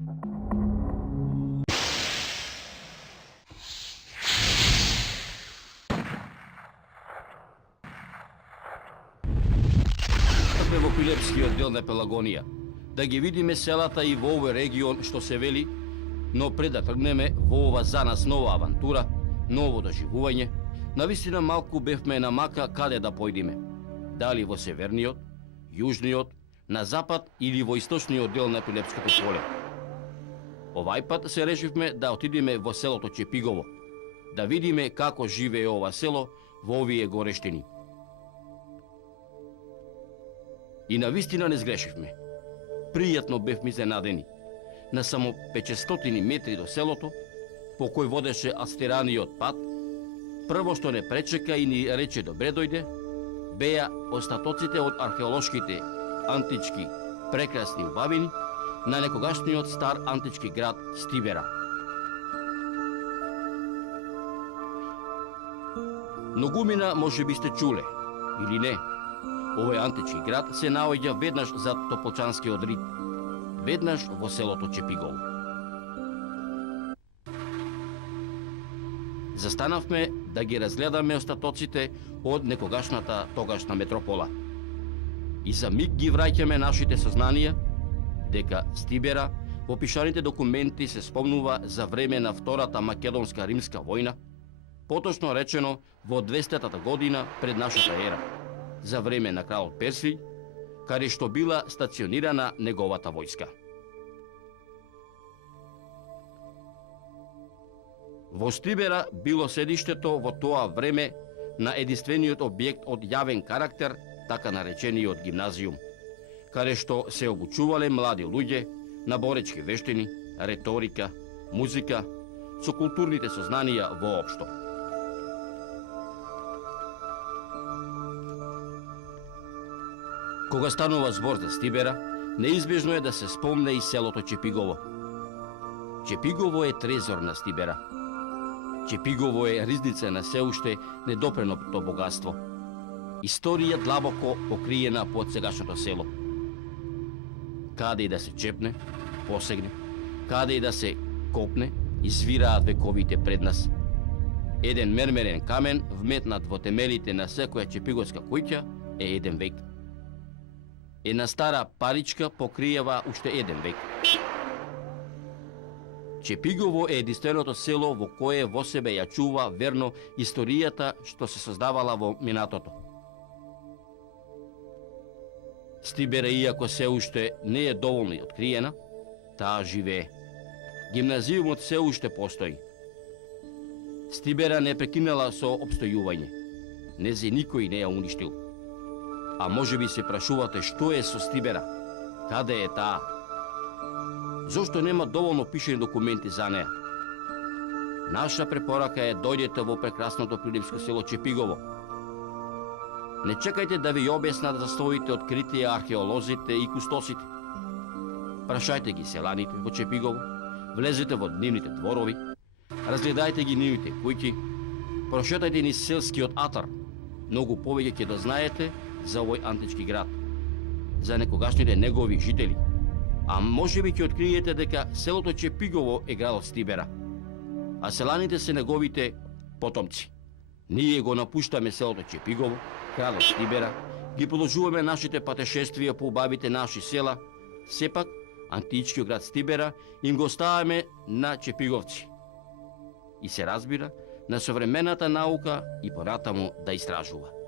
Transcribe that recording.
Во Пилепскиот дел на Пелагонија, да ги видиме селата и во овој регион што се вели, но пред да тргнеме во ова за нас нова авантура, ново доживување, навистина малку бевме на мака каде да појдиме. Дали во северниот, јужниот, на запад или во источниот дел на Пилепското поле. Овај пат се решивме да отидеме во селото Чепигово, да видиме како живее ова село во овие горештини. И навистина не сгрешивме. Пријатно бевме изненадени. На само 500 метри до селото, по кој водеше астераниот пат, прво што не пречека и ни рече добре дојде, беа остатоците од археолошките антички прекрасни убавини на некогашниот стар антички град Стибера. Многумина може би сте чуле, или не, овој антички град се наоѓа веднаш зад Тополчанскиот рид, веднаш во селото Чепигово. Застанавме да ги разгледаме остатоците од некогашната тогашна метропола. И за миг ги враќаме нашите сознанија дека Стибера во пишаните документи се спомнува за време на Втората македонска римска војна, поточно речено во 200-та година пред нашата ера, за време на кралот Персиј, каде што била стационирана неговата војска. Во Стибера било седиштето во тоа време на единствениот објект од јавен карактер, така наречениот гимназиум, каде што се обучувале млади луѓе на боречки вештини, реторика, музика, со културните сознанија воопшто. Кога станува збор за Стибера, неизбежно е да се спомне и селото Чепигово. Чепигово е трезор на Стибера. Чепигово е ризница на се уште недопреното богатство. Историја длабоко покриена под сегашното село. Каде и да се чепне, посегне, каде и да се копне, извираат вековите пред нас. Еден мермерен камен вметнат во темелите на секоја чепиговска куќа е еден век. Една стара паричка покријава уште еден век. Чепигово е единственото село во кое во себе ја чува верно историјата што се создавала во минатото. Стибера, иако се уште не е доволно откриена, таа живее. Гимназиумот се уште постои. Стибера не прекинала со обстојување. Незе никој не ја уништил. А може би се прашувате што е со Стибера? Каде е таа? Зошто нема доволно пишени документи за неа? Наша препорака е дојдете во прекрасното прилипско село Чепигово. Не чекајте да ви објаснат за своите откритија археолозите и кустосите. Прашајте ги селаните во Чепигово, влезете во нивните дворови, разгледајте ги нивните куќи, прошетајте низ селскиот атар. Многу повеќе ќе дознаете за овој антички град, за некогашните негови жители. А може би ќе откриете дека селото Чепигово е градот Стибера, а селаните се неговите потомци. Ние го напуштаме селото Чепигово, градот Стибера, ги продолжуваме нашите патешествија по убавите наши села, сепак античкиот град Стибера им го оставаме на чепиговци. И се разбира, на современата наука и понатаму да истражува.